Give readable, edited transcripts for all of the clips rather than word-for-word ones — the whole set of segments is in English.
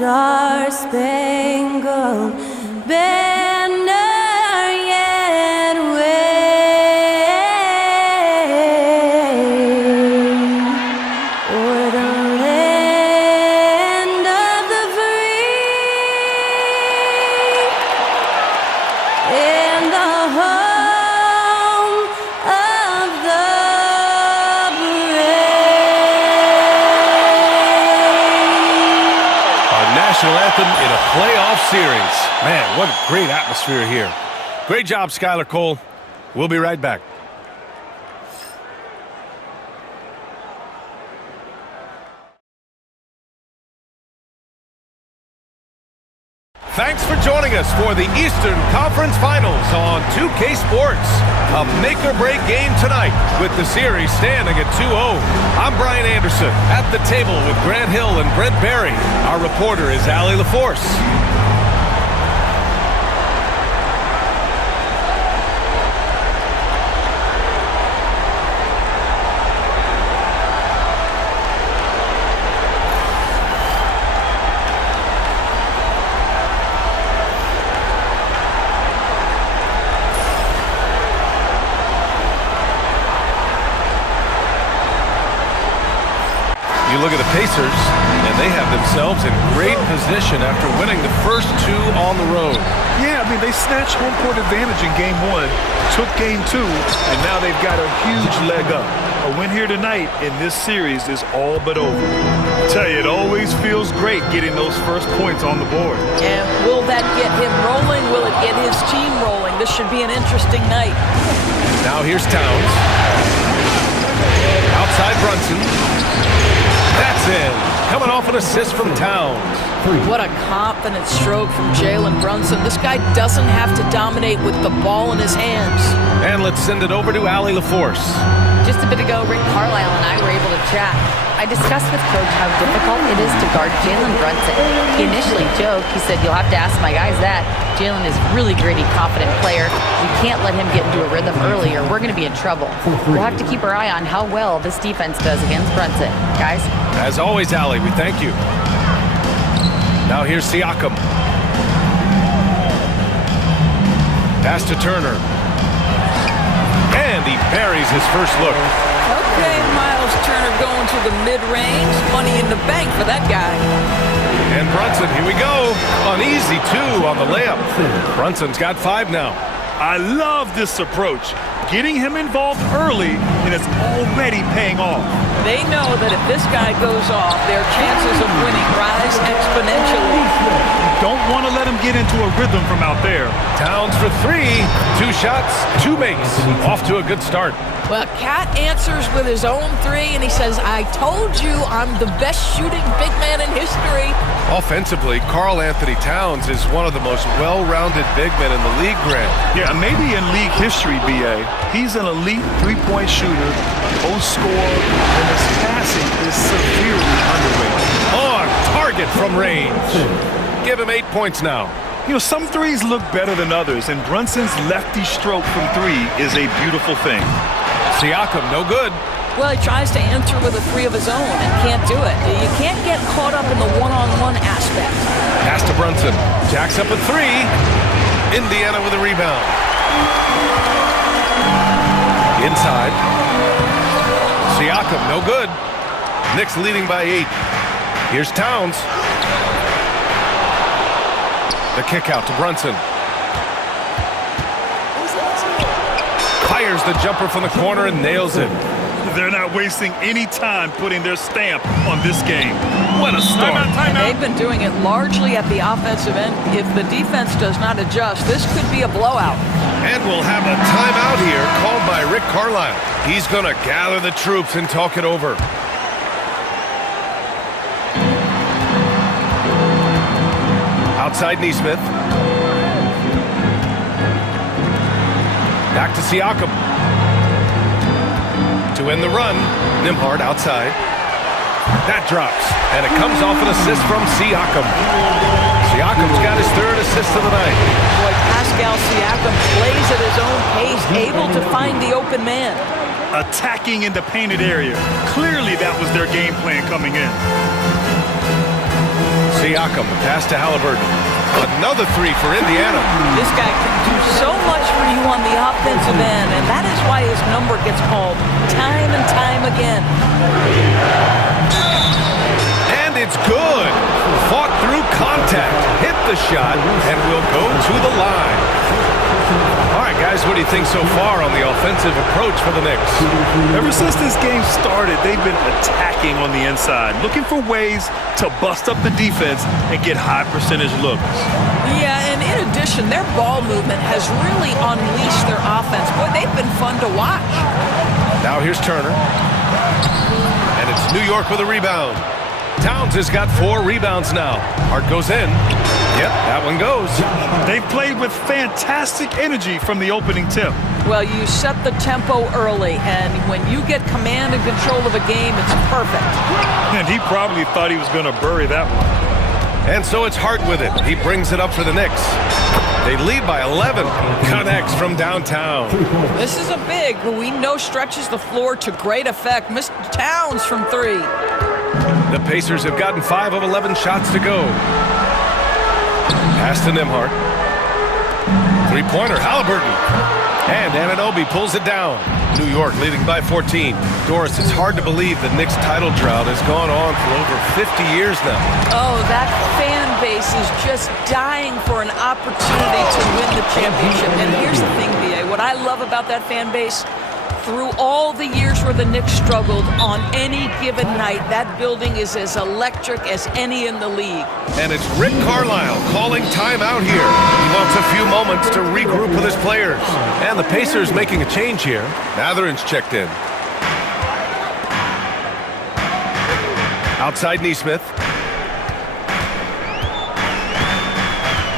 star-spangled banner yet wave o'er the land of the free and the home of the national anthem in a playoff series. Man, what a great atmosphere here. Great job, Skylar Cole. We'll be right back. Thanks for joining us for the Eastern Conference Finals on 2K Sports. A make-or-break game tonight with the series standing at 2-0. I'm Brian Anderson at the table with Grant Hill and Brent Barry. Our reporter is Allie LaForce. You look at the Pacers, and they have themselves in great position after winning the first two on the road. Yeah, I mean, they snatched home court advantage in Game 1, took Game 2, and now they've got a huge leg up. A win here tonight in this series is all but over. I tell you, it always feels great getting those first points on the board. And will that get him rolling? Will it get his team rolling? This should be an interesting night. Now here's Towns. Outside Brunson. That's in. Coming off an assist from Towns. What a confident stroke from Jalen Brunson. This guy doesn't have to dominate with the ball in his hands. And let's send it over to Allie LaForce. Just a bit ago, Rick Carlisle and I were able to chat. I discussed with Coach how difficult it is to guard Jalen Brunson. He initially joked. He said, "You'll have to ask my guys that." Jalen is a really gritty, confident player. We can't let him get into a rhythm early or we're going to be in trouble. We'll have to keep our eye on how well this defense does against Brunson. Guys? As always, Allie, we thank you. Now here's Siakam. Pass to Turner. And he buries his first look. Okay, Miles Turner going to the mid-range. Money in the bank for that guy. And Brunson, here we go. An easy two on the layup. Brunson's got 5 now. I love this approach. Getting him involved early, and it's already paying off. They know that if this guy goes off, their chances of winning rise exponentially. Don't want to let him get into a rhythm from out there. Towns for 3. 2 shots, 2 makes. Off to a good start. Well, Cat answers with his own 3, and he says, "I told you I'm the best shooting big man in history." Offensively, Karl Anthony Towns is one of the most well-rounded big men in the league, Grant. Yeah, maybe in league history, B.A. He's an elite three-point shooter, post scorer, and his passing is severely underrated. On target from range. Give him 8 points now. You know, some threes look better than others, and Brunson's lefty stroke from 3 is a beautiful thing. Siakam, no good. Well, he tries to enter with a 3 of his own and can't do it. You can't get caught up in the one-on-one aspect. Pass to Brunson. Jacks up a 3. Indiana with a rebound. Inside. Siakam, no good. Knicks leading by 8. Here's Towns. The kick out to Brunson. Fires the jumper from the corner and nails it. They're not wasting any time putting their stamp on this game. What a start. And they've been doing it largely at the offensive end. If the defense does not adjust, this could be a blowout. And we'll have a timeout here called by Rick Carlisle. He's going to gather the troops and talk it over. Outside Nesmith. Back to Siakam. To end the run, Nembhard outside. That drops, and it comes off an assist from Siakam. Siakam's got his 3rd assist of the night. Boy, Pascal Siakam plays at his own pace, able to find the open man. Attacking in the painted area. Clearly that was their game plan coming in. Siakam, pass to Halliburton. Another three for Indiana. This guy can do so much for you on the offensive end, and that is why his number gets called time and time again. And it's good. Fought through contact, hit the shot, and will go to the line. All right, guys, what do you think so far on the offensive approach for the Knicks? Ever since this game started, they've been attacking on the inside, looking for ways to bust up the defense and get high percentage looks. Yeah, and in addition, their ball movement has really unleashed their offense. Boy, they've been fun to watch. Now here's Turner. And it's New York with a rebound. Towns has got 4 rebounds now. Hart goes in. Yep, that one goes. They've played with fantastic energy from the opening tip. Well, you set the tempo early, and when you get command and control of a game, it's perfect. And he probably thought he was going to bury that one. And so it's Hart with it. He brings it up for the Knicks. They lead by 11. Connects from downtown. This is a big who we know stretches the floor to great effect. Mr. Towns from 3. The Pacers have gotten 5 of 11 shots to go. Pass to Nembhard. Three-pointer, Halliburton. And Anunoby pulls it down. New York leading by 14. Doris, it's hard to believe the Knicks title drought has gone on for over 50 years now. Oh, that fan base is just dying for an opportunity to win the championship. And here's the thing, B.A., what I love about that fan base, through all the years where the Knicks struggled, on any given night, that building is as electric as any in the league. And it's Rick Carlisle calling timeout here. He wants a few moments to regroup with his players. And the Pacers making a change here. Matherin's checked in. Outside Nesmith.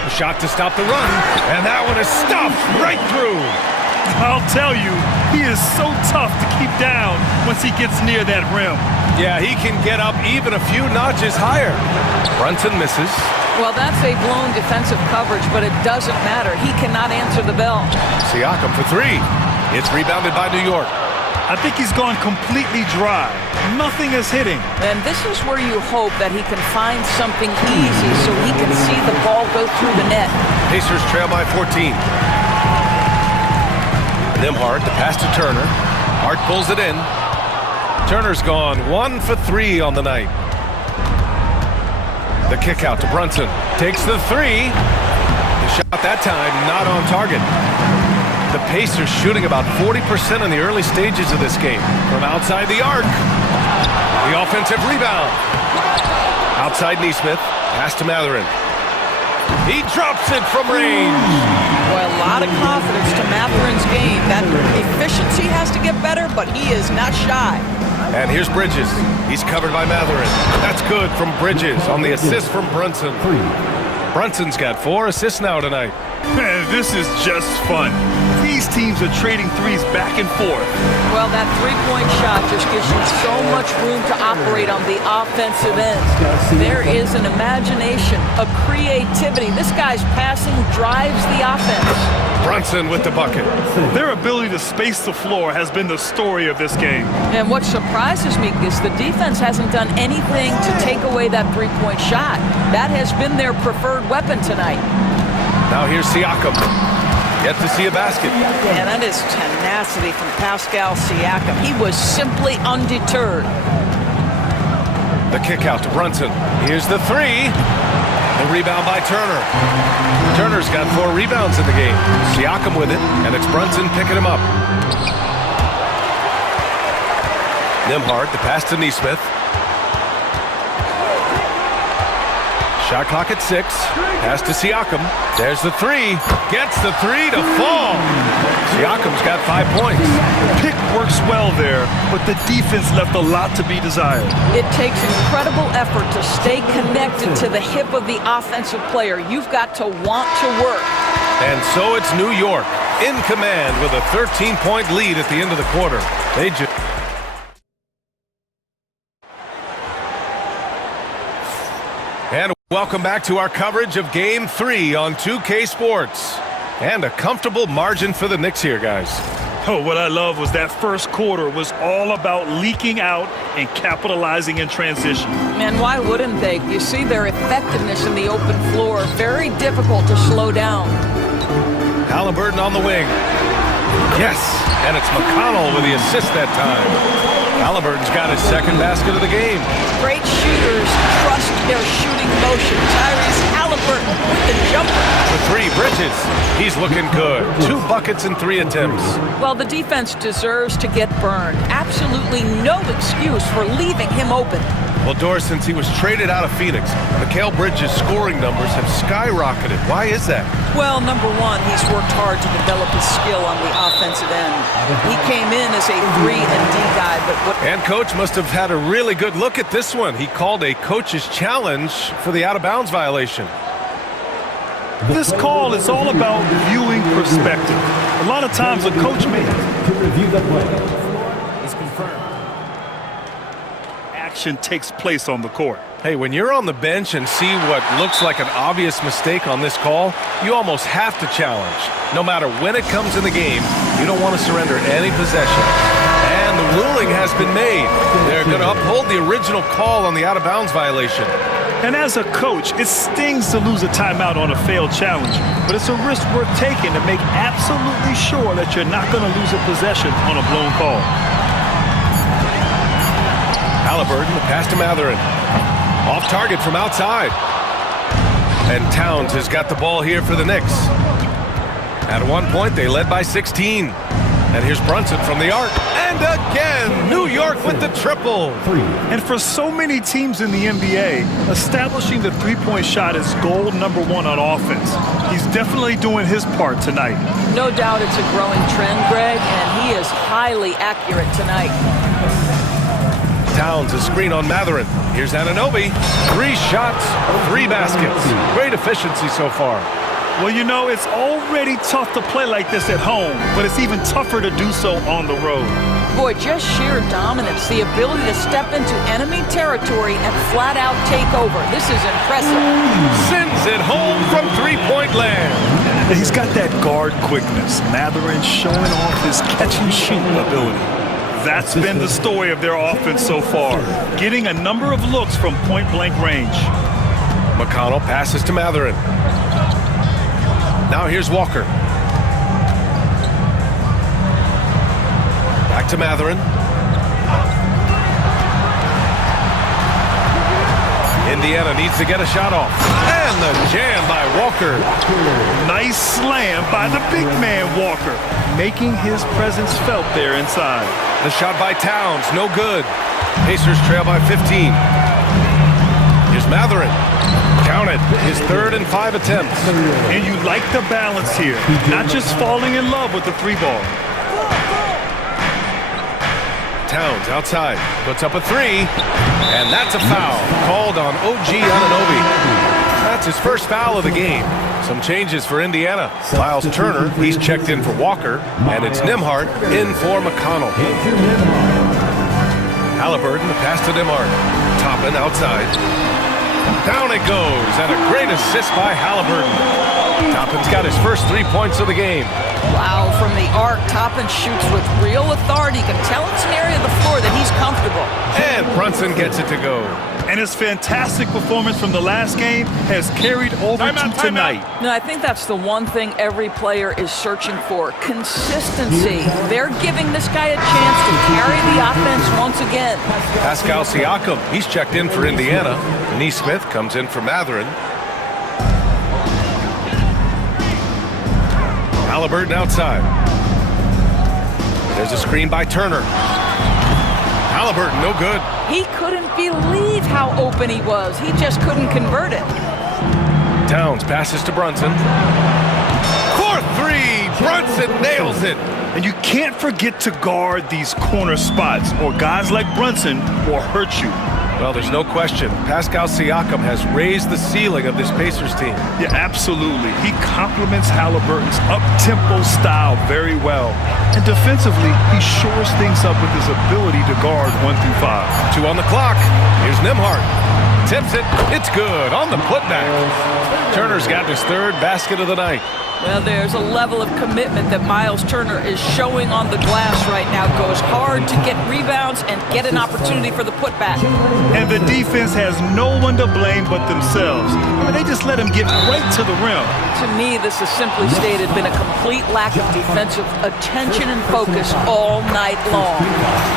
A shot to stop the run. And that one is stuffed right through. I'll tell you, he is so tough to keep down once he gets near that rim. Yeah, he can get up even a few notches higher. Brunson misses. Well, that's a blown defensive coverage, but it doesn't matter. He cannot answer the bell. Siakam for 3. It's rebounded by New York. I think he's gone completely dry. Nothing is hitting. And this is where you hope that he can find something easy so he can see the ball go through the net. Pacers trail by 14. Nembhard, the pass to Turner. Hart pulls it in. Turner's gone 1 for 3 on the night. The kick out to Brunson. Takes the 3. The shot that time not on target. The Pacers shooting about 40% in the early stages of this game. From outside the arc. The offensive rebound. Outside Nesmith. Pass to Matherin. He drops it from range. Well, a lot of confidence to Matherin's game. That efficiency has to get better, but he is not shy. And here's Bridges. He's covered by Matherin. That's good from Bridges on the assist from Brunson. Brunson's got 4 assists now tonight. Man, this is just fun. These teams are trading threes back and forth. Well, that three-point shot just gives you so much room to operate on the offensive end. There is an imagination, a creativity. This guy's passing drives the offense. Brunson with the bucket. Their ability to space the floor has been the story of this game. And what surprises me is the defense hasn't done anything to take away that three-point shot. That has been their preferred weapon tonight. Now here's Siakam. Yet to see a basket. And that is tenacity from Pascal Siakam. He was simply undeterred. The kick out to Brunson. Here's the 3. The rebound by Turner. Turner's got 4 rebounds in the game. Siakam with it, and it's Brunson picking him up. Nembhard, the pass to Nesmith. Shot clock at 6. Pass to Siakam. There's the 3. Gets the 3 to fall. Siakam's got 5 points. Pick works well there, but the defense left a lot to be desired. It takes incredible effort to stay connected to the hip of the offensive player. You've got to want to work. And so it's New York in command with a 13-point lead at the end of the quarter. They just... And welcome back to our coverage of Game 3 on 2K Sports. And a comfortable margin for the Knicks here, guys. Oh, what I love was that first quarter was all about leaking out and capitalizing in transition. Man, why wouldn't they? You see their effectiveness in the open floor. Very difficult to slow down. Halliburton on the wing. Yes, and it's McConnell with the assist that time. Halliburton's got his second basket of the game. Great shooters trust their shooting motion. Tyrese Halliburton with the jumper. The three, Bridges. He's looking good. 2 buckets in 3 attempts. Well, the defense deserves to get burned. Absolutely no excuse for leaving him open. Well, Doris, since he was traded out of Phoenix, Mikal Bridges' scoring numbers have skyrocketed. Why is that? Well, number one, he's worked hard to develop his skill on the offensive end. He came in as a 3-and-D guy, but And coach must have had a really good look at this one. He called a coach's challenge for the out-of-bounds violation. This call is all about viewing perspective. A lot of times a coach may review the play. Is confirmed. action takes place on the court. Hey, when you're on the bench and see what looks like an obvious mistake on this call, you almost have to challenge. No matter when it comes in the game, you don't want to surrender any possession. And the ruling has been made. They're going to uphold the original call on the out-of-bounds violation. And as a coach, it stings to lose a timeout on a failed challenge, but it's a risk worth taking to make absolutely sure that you're not going to lose a possession on a blown call. Halliburton, the pass to Matherin. Off target from outside. And Towns has got the ball here for the Knicks. At one point, they led by 16. And here's Brunson from the arc. And again, New York with the triple. And for so many teams in the NBA, establishing the three-point shot is goal number one on offense. He's definitely doing his part tonight. no doubt it's a growing trend, Greg, and he is highly accurate tonight. Towns, a screen on Matherin. Here's Anunoby. 3 shots, 3 baskets. Great efficiency so far. Well, you know, it's already tough to play like this at home, but it's even tougher to do so on the road. Boy, just sheer dominance, the ability to step into enemy territory and flat out take over. This is impressive. Sends it home from three-point land. And he's got that guard quickness. Matherin showing off his catch-and-shoot ability. That's been the story of their offense so far, getting a number of looks from point-blank range. McConnell passes to Matherin. Now here's Walker. Back to Matherin. Indiana needs to get a shot off. And the jam by Walker. Nice slam by the big man Walker, making his presence felt there inside. The shot by Towns, no good. Pacers trail by 15. Here's Matherin. Counted, his 3rd and 5 attempts. And you like the balance here, not just falling in love with the 3-ball. Towns outside, puts up a 3, and that's a foul called on OG Anunoby. That's his first foul of the game. Some changes for Indiana. Miles Turner, he's checked in for Walker, and it's Nembhard in for McConnell. Halliburton, the pass to Nembhard. Toppin outside. Down it goes, and a great assist by Halliburton. Toppin's got his first 3 points of the game. Wow, from the arc, Toppin shoots with real authority. You can tell it's an area of the floor that he's comfortable. And Brunson gets it to go. And his fantastic performance from the last game has carried over to tonight. No, I think that's the one thing every player is searching for, consistency. They're giving this guy a chance to carry the offense once again. Pascal Siakam, he's checked in for Indiana. Nesmith comes in for Matherin. Halliburton outside. There's a screen by Turner. Halliburton, no good. He couldn't believe how open he was. He just couldn't convert it. Towns passes to Brunson. For 3, Brunson nails it. And you can't forget to guard these corner spots, or guys like Brunson will hurt you. Well, there's no question. Pascal Siakam has raised the ceiling of this Pacers team. Yeah, absolutely. He complements Halliburton's up-tempo style very well. And defensively, he shores things up with his ability to guard 1 through 5. 2 on the clock. Here's Nembhard. Tips it. It's good on the putback. Turner's got his 3rd basket of the night. Well, there's a level of commitment that Miles Turner is showing on the glass right now. Goes hard to get rebounds and get an opportunity for the putback. And the defense has no one to blame but themselves. I mean, they just let him get right to the rim. To me, this has simply stated been a complete lack of defensive attention and focus all night long.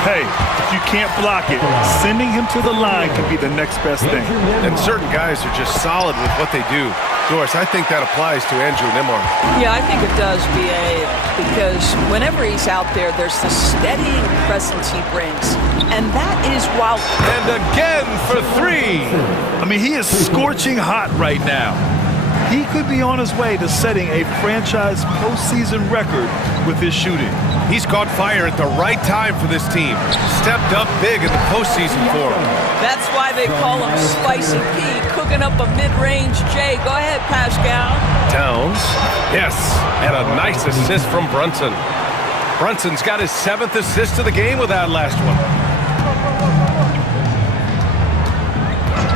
Hey, if you can't block it, sending him to the line can be the next best thing. And certain guys are just solid with what they do. Doris, I think that applies to Andrew Nembhard. Yeah, I think it does, B.A., because whenever he's out there, there's the steadying presence he brings. And that is while... And again for three. I mean, he is scorching hot right now. He could be on his way to setting a franchise postseason record with his shooting. He's caught fire at the right time for this team. Stepped up big in the postseason for him. That's why they call him Spicy P, cooking up a mid-range J. Go ahead, Pascal. Towns. Yes, and a nice assist from Brunson. Brunson's got his 7th assist of the game with that last one.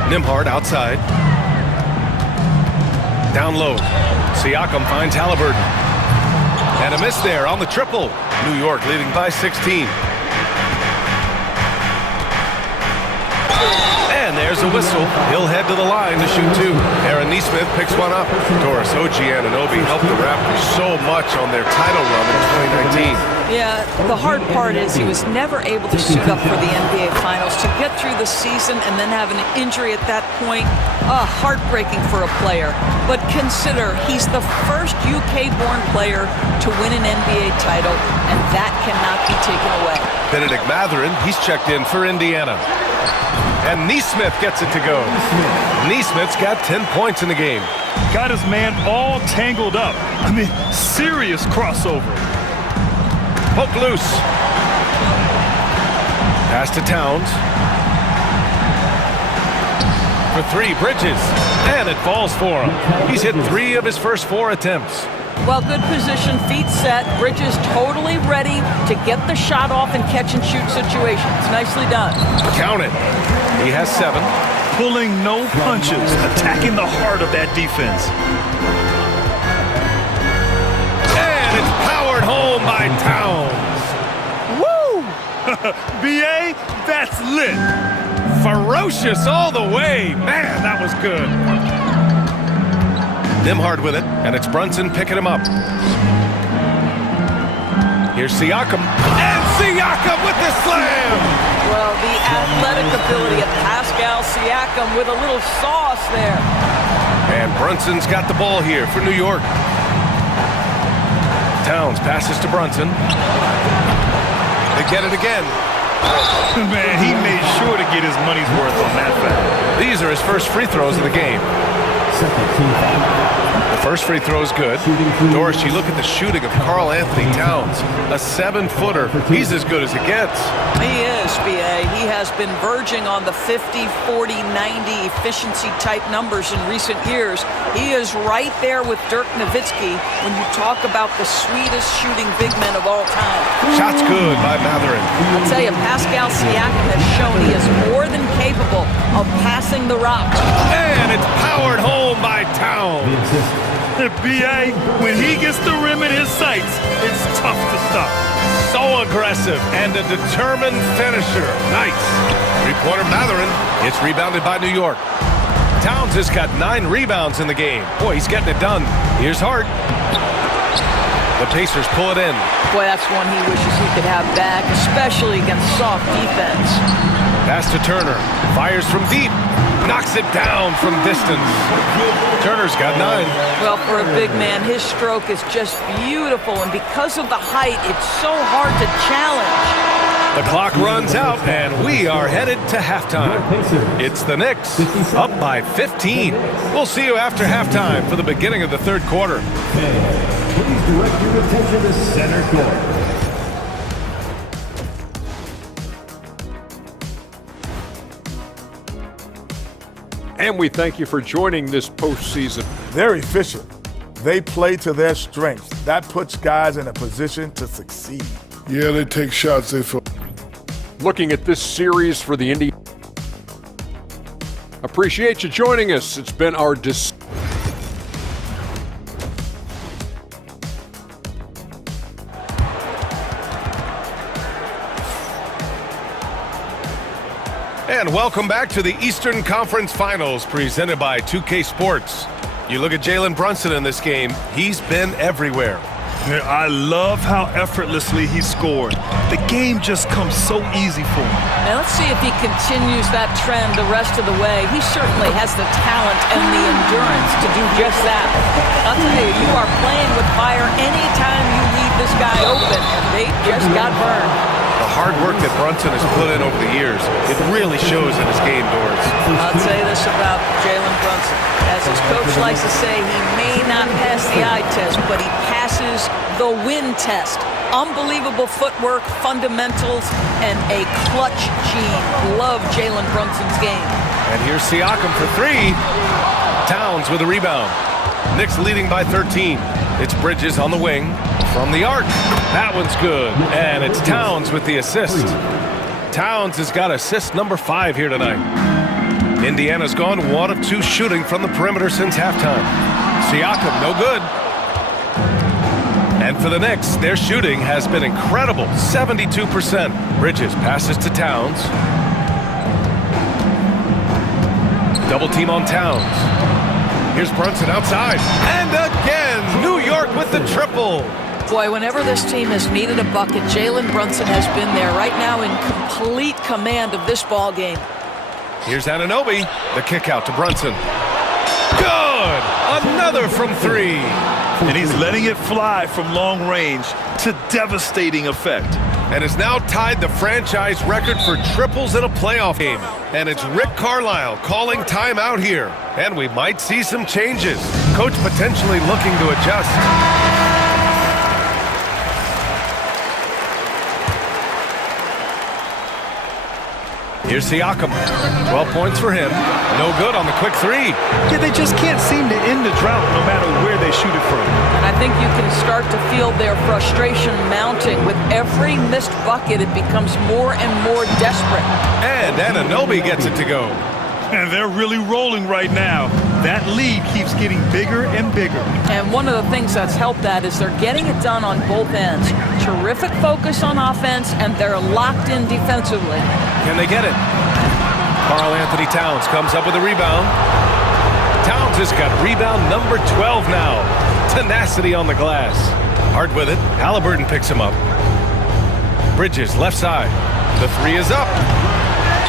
Nembhard outside. Down low. Siakam finds Halliburton. And a miss there on the triple. New York leading by 16. And there's a whistle. He'll head to the line to shoot two. Aaron Nesmith picks one up. Doris Ojiananobi helped the Raptors so much on their title run in 2019. Yeah, the hard part is he was never able to suit up for the NBA Finals. To get through the season and then have an injury at that point, heartbreaking for a player. But consider, he's the first UK-born player to win an NBA title, and that cannot be taken away. Benedict Mathurin, he's checked in for Indiana. And Nesmith gets it to go. Nesmith's got 10 points in the game. Got his man all tangled up. I mean, serious crossover. Poke loose. Pass to Towns. For three, Bridges. And it falls for him. He's hit 3 of his first 4 attempts. Well, good position, feet set. Bridges totally ready to get the shot off in catch-and-shoot situations. Nicely done. Count it. He has 7. Pulling no punches, attacking the heart of that defense. And it's powered home by Towns. Woo! B.A., that's lit. Ferocious all the way. Man, that was good. Nembhard with it, and it's Brunson picking him up. Here's Siakam. And Siakam with the slam! Well, the athletic ability of Pascal Siakam with a little sauce there. And Brunson's got the ball here for New York. Towns passes to Brunson. They get it again. Man, he made sure to get his money's worth on that foul. These are his first free throws of the game. Second team foul. The first free throw is good. Doris, you look at the shooting of Karl Anthony Towns. A 7-footer. He's as good as it gets. He is, B.A. He has been verging on the 50, 40, 90 efficiency type numbers in recent years. He is right there with Dirk Nowitzki when you talk about the sweetest shooting big men of all time. Shot's good by Mathurin. I'll tell you, Pascal Siakam has shown he is more than capable of passing the rock. And it's powered home by Towns. B.A., when he gets the rim in his sights, it's tough to stop. So aggressive and a determined finisher. Nice. Three-pointer Mathurin. It's rebounded by New York. Towns has got 9 rebounds in the game. Boy, he's getting it done. Here's Hart. The Pacers pull it in. Boy, that's one he wishes he could have back, especially against soft defense. Pass to Turner. Fires from deep. Knocks it down from distance. Turner's got 9. Well, for a big man, his stroke is just beautiful, and because of the height, it's so hard to challenge. The clock runs out, and we are headed to halftime. It's the Knicks, up by 15. We'll see you after halftime for the beginning of the third quarter. Please direct your attention to center court. And we thank you for joining this postseason. They're efficient. They play to their strengths. That puts guys in a position to succeed. Yeah, they take shots. They feel. Looking at this series for the Indiana. Appreciate you joining us. It's been our And welcome back to the Eastern Conference Finals presented by 2K Sports. You look at Jalen Brunson in this game, he's been everywhere. Yeah, I love how effortlessly he scored. The game just comes so easy for him. Now let's see if he continues that trend the rest of the way. He certainly has the talent and the endurance to do just that. I'll tell you, you are playing with fire anytime you leave this guy open, and they just got burned. The hard work that Brunson has put in over the years, it really shows in his game, Doris. I'll say this about Jalen Brunson. As his coach likes to say, he may not pass the eye test, but he passes the win test. Unbelievable footwork, fundamentals, and a clutch gene. Love Jalen Brunson's game. And here's Siakam for three. Towns with a rebound. Knicks leading by 13. It's Bridges on the wing from the arc. That one's good. And it's Towns with the assist. Towns has got assist number 5 here tonight. Indiana's gone 1 of 2 shooting from the perimeter since halftime. Siakam, no good. And for the Knicks, their shooting has been incredible, 72%. Bridges passes to Towns. Double team on Towns. Here's Brunson outside. And again, New York with the triple. Boy, whenever this team has needed a bucket, Jalen Brunson has been there right now in complete command of this ball game. Here's Anunoby. The kick out to Brunson. Good! Another from 3. And he's letting it fly from long range to devastating effect. And has now tied the franchise record for triples in a playoff game. And it's Rick Carlisle calling timeout here. And we might see some changes. Coach potentially looking to adjust. Here's Siakam. 12 points for him. No good on the quick 3. Yeah, they just can't seem to end the drought no matter where they shoot it from. And I think you can start to feel their frustration mounting. With every missed bucket, it becomes more and more desperate. And Anunoby gets it to go. And they're really rolling right now. That lead keeps getting bigger and bigger. And one of the things that's helped that is they're getting it done on both ends. Terrific focus on offense, and they're locked in defensively. Can they get it? Karl Anthony Towns comes up with a rebound. Towns has got rebound number 12 now. Tenacity on the glass. Hard with it. Halliburton picks him up. Bridges, left side. The 3 is up.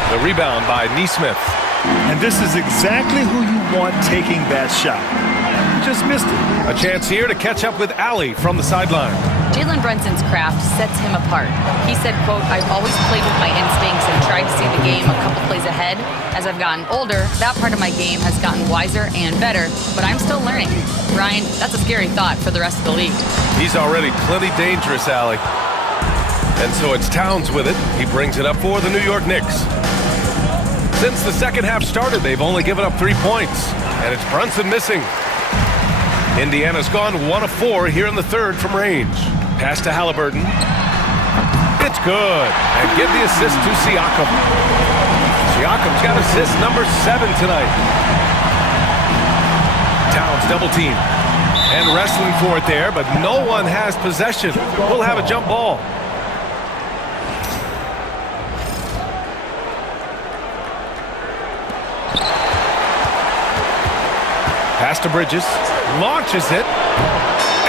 The rebound by Nesmith. And this is exactly who you want taking that shot. You just missed it. A chance here to catch up with Allie from the sideline. Jalen Brunson's craft sets him apart. He said, quote, "I've always played with my instincts and tried to see the game a couple plays ahead. As I've gotten older, that part of my game has gotten wiser and better, but I'm still learning." Ryan, that's a scary thought for the rest of the league. He's already plenty dangerous, Allie. And so it's Towns with it. He brings it up for the New York Knicks. Since the second half started, they've only given up 3 points. And it's Brunson missing. Indiana's gone 1 of 4 here in the third from range. Pass to Halliburton. It's good. And give the assist to Siakam. Siakam's got assist number 7 tonight. Towns double team. And wrestling for it there, but no one has possession. We'll have a jump ball. Pass to Bridges, launches it,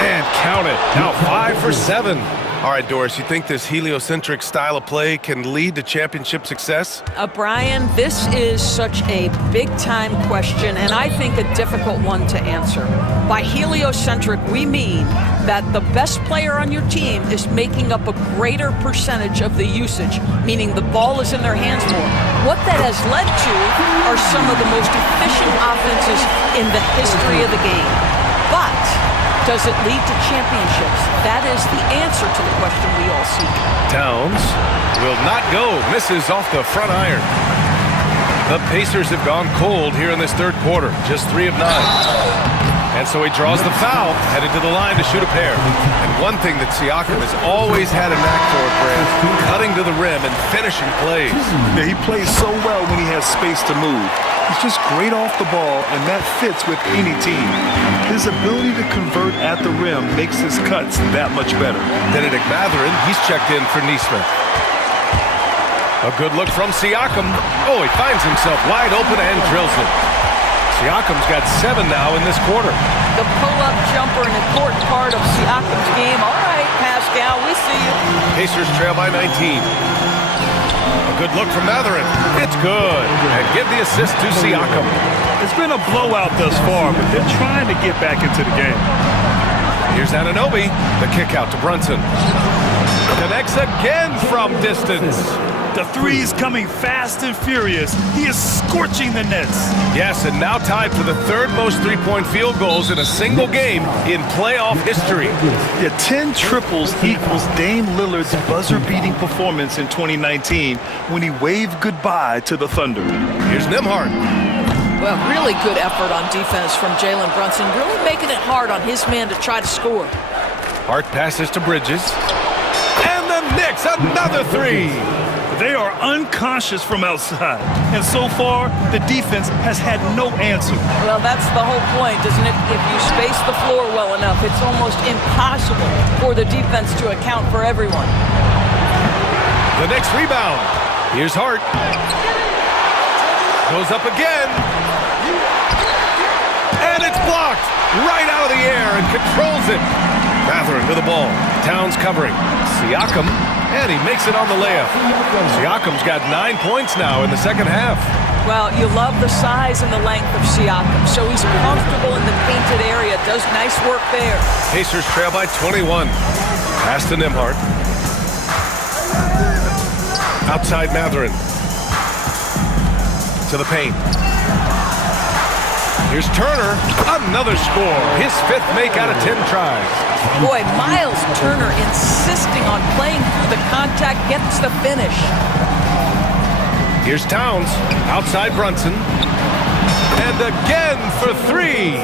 and count it. Now 5 for 7. All right, Doris, you think this heliocentric style of play can lead to championship success? Brian, this is such a big-time question, and I think a difficult one to answer. By heliocentric, we mean that the best player on your team is making up a greater percentage of the usage, meaning the ball is in their hands more. What that has led to are some of the most efficient offenses in the history of the game. But does it lead to championships? That is the answer to the question we all seek. Towns will not go. Misses off the front iron. The Pacers have gone cold here in this third quarter. Just 3 of 9. And so he draws the foul, headed to the line to shoot a pair. And one thing that Siakam has always had a knack for, Brad, cutting to the rim and finishing plays. Yeah, he plays so well when he has space to move. He's just great off the ball, and that fits with any team. His ability to convert at the rim makes his cuts that much better. Benedict Mathurin, he's checked in for Nesmith. A good look from Siakam. Oh, he finds himself wide open and drills it. Siakam's got 7 now in this quarter. The pull-up jumper, an important part of Siakam's game. All right, Pascal, we see you. Pacers trail by 19. A good look from Matherin. It's good. And give the assist to Siakam. It's been a blowout thus far, but they're trying to get back into the game. Here's Anunoby. The kick out to Brunson. Connects again from distance. The three's coming fast and furious. He is scorching the Nets. Yes, and now tied for the 3rd most three-point field goals in a single game in playoff history. Yeah, 10 triples equals Dame Lillard's buzzer-beating performance in 2019 when he waved goodbye to the Thunder. Here's Nembhard. Well, really good effort on defense from Jalen Brunson, really making it hard on his man to try to score. Hart passes to Bridges. And the Knicks, another 3. They are unconscious from outside, and so far, the defense has had no answer. Well, that's the whole point, isn't it? If you space the floor well enough, it's almost impossible for the defense to account for everyone. The Knicks rebound. Here's Hart. Goes up again. And it's blocked right out of the air and controls it. Matherin with the ball. Towns covering. Siakam. And he makes it on the layup. Siakam's got 9 points now in the second half. Well, you love the size and the length of Siakam, so he's comfortable in the painted area, does nice work there. Pacers trail by 21. Pass to Nembhard. Outside Matherin. To the paint. Here's Turner. Another score. His 5th make out of 10 tries. Boy, Miles Turner insisting on playing through the contact, gets the finish. Here's Towns, outside Brunson. And again for 3.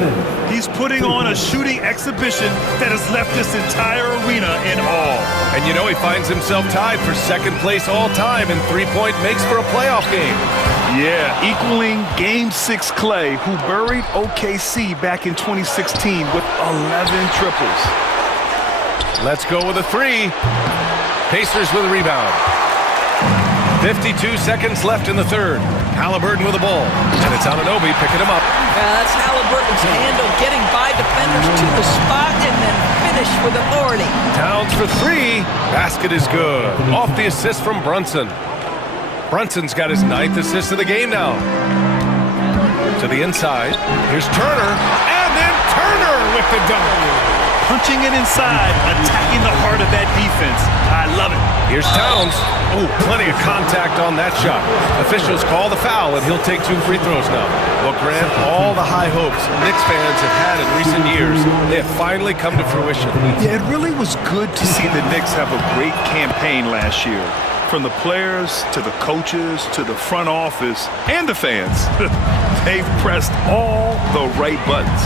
He's putting on a shooting exhibition that has left this entire arena in awe. And you know he finds himself tied for 2nd place all time in three-point makes for a playoff game. Yeah, equaling Game 6 Clay, who buried OKC back in 2016 with 11 triples. Let's go with a 3. Pacers with a rebound. 52 seconds left in the 3rd. Halliburton with the ball. And it's Anunoby picking him up. That's Halliburton's handle, getting by defenders to the spot and then finish with authority. Towns for 3. Basket is good. Off the assist from Brunson. Brunson's got his 9th assist of the game now. To the inside. Here's Turner. And then Turner with the dunk. Punching it inside, attacking the heart of that defense. I love it. Here's Towns. Oh, plenty of contact on that shot. Officials call the foul, and he'll take 2 free throws now. Well, Grant, all the high hopes Knicks fans have had in recent years, they have finally come to fruition. Yeah, it really was good to see the Knicks have a great campaign last year. From the players, to the coaches, to the front office, and the fans. They've pressed all the right buttons.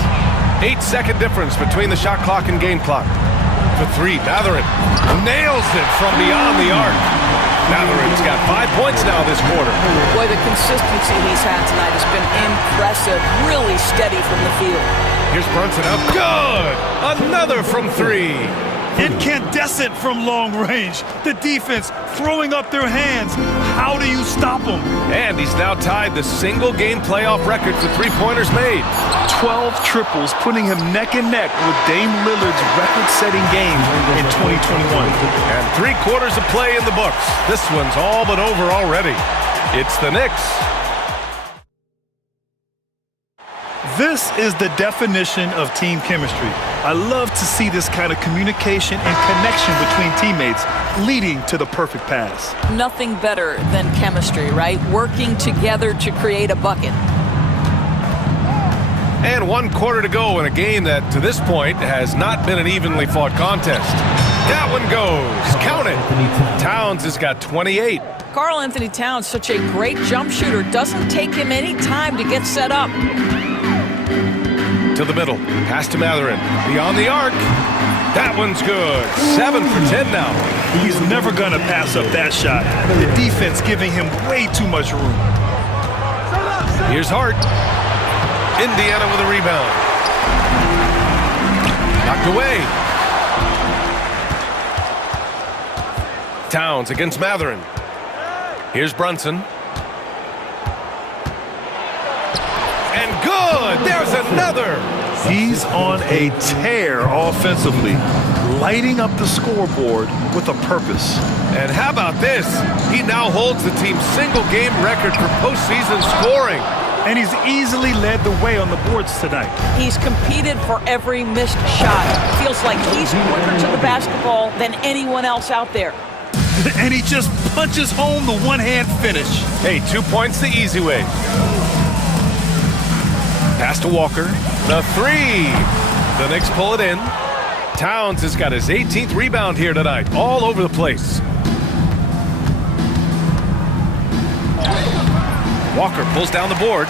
8-second difference between the shot clock and game clock. For 3, Matherin nails it from beyond the arc. Matherin's got 5 points now this quarter. Boy, the consistency he's had tonight has been impressive. Really steady from the field. Here's Brunson up. Good! Another from 3. Incandescent from long range. The defense throwing up their hands. How do you stop them? And he's now tied the single-game playoff record for three-pointers made. 12 triples, putting him neck and neck with Dame Lillard's record-setting game in 2021. And 3 quarters of play in the books. This one's all but over already. It's the Knicks. This is the definition of team chemistry. I love to see this kind of communication and connection between teammates leading to the perfect pass. Nothing better than chemistry, right? Working together to create a bucket. And 1 quarter to go in a game that, to this point, has not been an evenly fought contest. That one goes. Count it. Towns has got 28. Karl Anthony Towns, such a great jump shooter, doesn't take him any time to get set up. To the middle. Pass to Matherin. Beyond the arc. That one's good. 7 for 10 now. He's never going to pass up that shot. The defense giving him way too much room. Here's Hart. Indiana with a rebound. Knocked away. Towns against Matherin. Here's Brunson. And good! There's another! He's on a tear offensively, lighting up the scoreboard with a purpose. And how about this? He now holds the team's single-game record for postseason scoring. And he's easily led the way on the boards tonight. He's competed for every missed shot. Feels like he's quicker to the basketball than anyone else out there. And he just punches home the one-hand finish. Hey, 2 points the easy way. Pass to Walker. The three. The Knicks pull it in. Towns has got his 18th rebound here tonight, all over the place. Walker pulls down the board.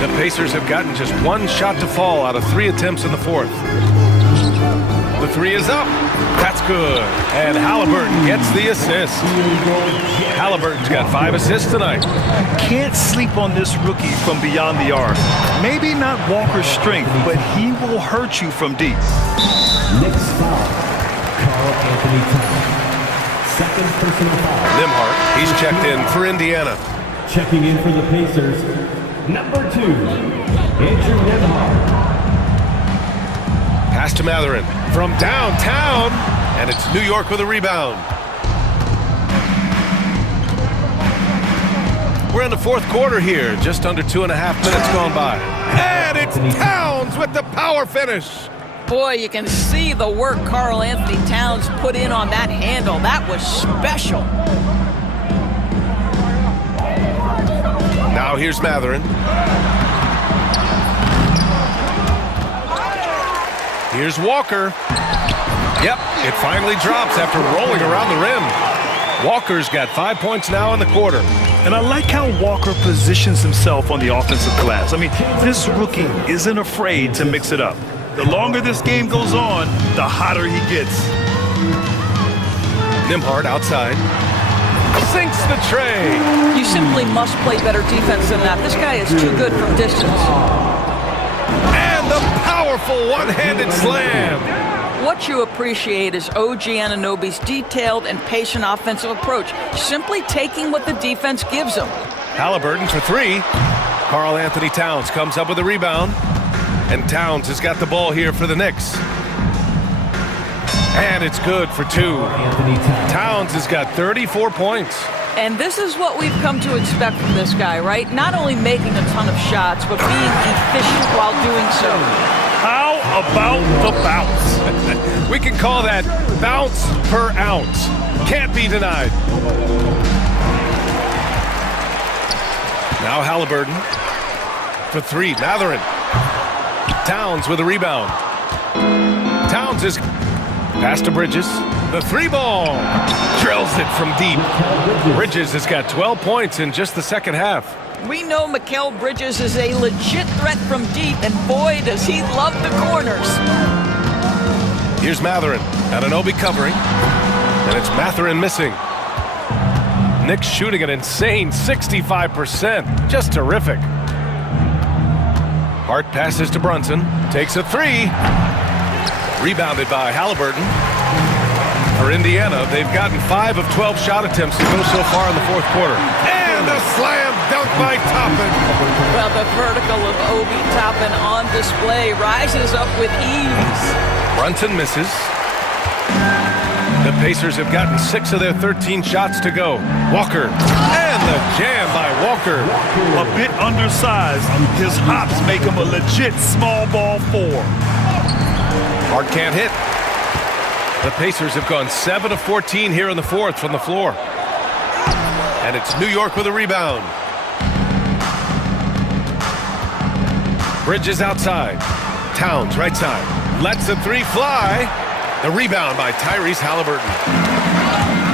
The Pacers have gotten just one shot to fall out of 3 attempts in the fourth. The three is up. That's good. And Halliburton gets the assist. Halliburton's got 5 assists tonight. Can't sleep on this rookie from beyond the arc. Maybe not Walker's strength, but he will hurt you from deep. Next foul, Carl Anthony Towns. Second personal foul. Nimhart, he's checked in for Indiana. Checking in for the Pacers, number 2, Andrew Nimhart. Pass to Matherin from downtown, and it's New York with a rebound. We're in the fourth quarter here, just under 2.5 minutes gone by. And it's Towns with the power finish. Boy, you can see the work Karl Anthony Towns put in on that handle. That was special. Now here's Matherin. Here's Walker. Yep, it finally drops after rolling around the rim. Walker's got 5 points now in the quarter. And I like how Walker positions himself on the offensive glass. I mean, this rookie isn't afraid to mix it up. The longer this game goes on, the hotter he gets. Nimhart outside. Sinks the tray. You simply must play better defense than that. This guy is too good from distance. And the powerful one-handed slam. What you appreciate is OG Anunoby's detailed and patient offensive approach, simply taking what the defense gives him. Halliburton for 3. Karl Anthony Towns comes up with a rebound. And Towns has got the ball here for the Knicks. And it's good for 2. Towns has got 34 points. And this is what we've come to expect from this guy, right? Not only making a ton of shots, but being efficient while doing so. How about the bounce? We can call that bounce per ounce. Can't be denied. Now Halliburton for 3. Matherin. Towns with a rebound. Towns is pass to Bridges. The 3 ball. Drills it from deep. Bridges has got 12 points in just the second half. We know Mikal Bridges is a legit threat from deep, and boy, does he love the corners. Here's Matherin. Anunoby covering. And it's Matherin missing. Knicks shooting an insane 65%. Just terrific. Hart passes to Brunson. Takes a 3. Rebounded by Halliburton. For Indiana, they've gotten 5 of 12 shot attempts to go so far in the fourth quarter. And a slam dunk by Toppin. Well, the vertical of Obi Toppin on display rises up with ease. Brunson misses. The Pacers have gotten 6 of their 13 shots to go. Walker. And the jam by Walker. A bit undersized. His hops make him a legit small ball 4. Hart can't hit. The Pacers have gone 7 of 14 here in the fourth from the floor. And it's New York with a rebound. Bridges outside. Towns right side. Lets the 3 fly. The rebound by Tyrese Halliburton.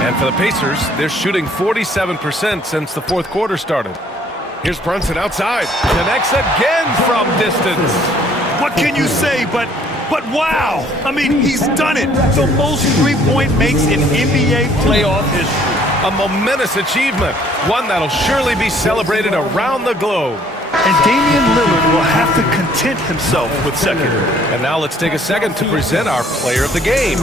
And for the Pacers, they're shooting 47% since the fourth quarter started. Here's Brunson outside. Connects again from distance. What can you say but wow? I mean, he's done it. The most three-point makes in NBA playoff history. A momentous achievement. One that'll surely be celebrated around the globe. And Damian Lillard will have to continue content himself with second. And now let's take a second to present our player of the game,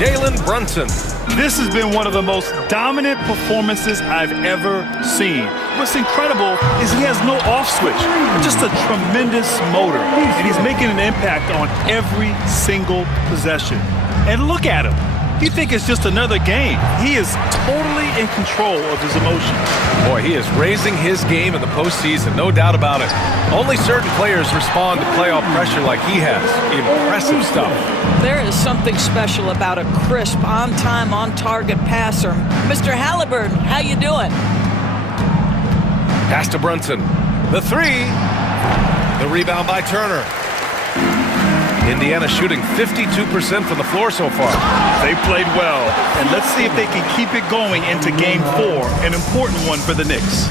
Jalen Brunson. This has been one of the most dominant performances I've ever seen. What's incredible is he has no off switch, just a tremendous motor, and he's making an impact on every single possession. And look at him. You think it's just another game. He is totally in control of his emotions. Boy, he is raising his game in the postseason, no doubt about it. Only certain players respond to playoff pressure like he has. Impressive stuff. There is something special about a crisp, on-time, on-target passer. Mr. Halliburton, how you doing? Pass to Brunson. The three. The rebound by Turner. Indiana shooting 52% from the floor so far. They played well, and let's see if they can keep it going into Game 4, an important one for the Knicks.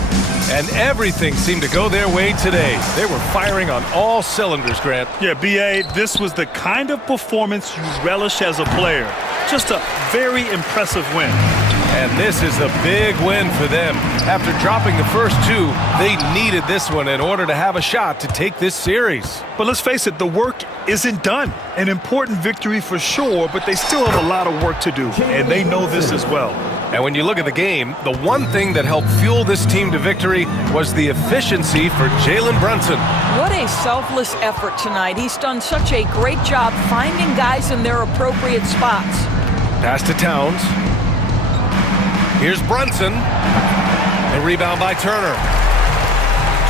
And everything seemed to go their way today. They were firing on all cylinders, Grant. Yeah, B.A., this was the kind of performance you relish as a player. Just a very impressive win. And this is a big win for them. After dropping the first two, they needed this one in order to have a shot to take this series. But let's face it, the work isn't done. An important victory for sure, but they still have a lot of work to do, and they know this as well. And when you look at the game, the one thing that helped fuel this team to victory was the efficiency for Jalen Brunson. What a selfless effort tonight. He's done such a great job finding guys in their appropriate spots. Pass to Towns. Here's Brunson. The rebound by Turner.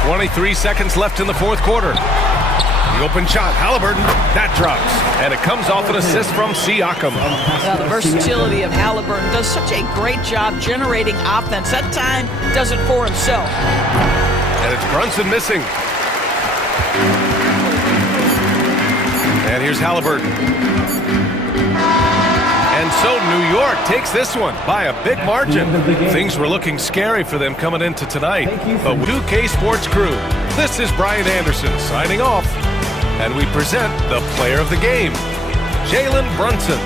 23 seconds left in the fourth quarter. The open shot, Halliburton, that drops. And it comes off an assist from Siakam. Now, the versatility of Halliburton does such a great job generating offense. That time does it for himself. And it's Brunson missing. And here's Halliburton. And so New York takes this one by a big margin. Things were looking scary for them coming into tonight. But 2K Sports crew, this is Brian Anderson signing off. And we present the player of the game, Jalen Brunson.